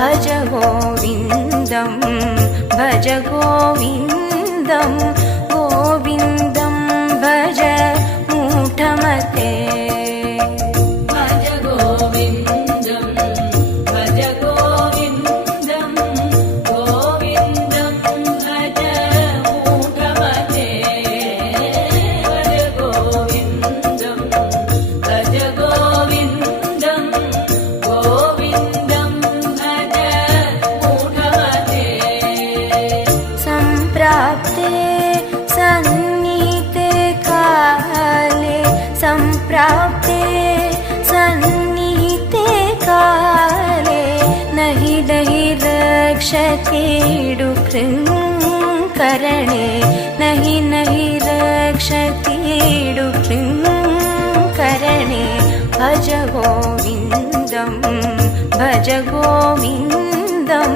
भज गोविन्दं भज गोविन्दं गोविन्दं भज मूढमते संप्राप्ते सन्निहिते काले नहि नहि रक्षते डुकृङ्करणे नहि नहि रक्षते डुकृङ्करणे भज गोविन्दं भज गोविन्दं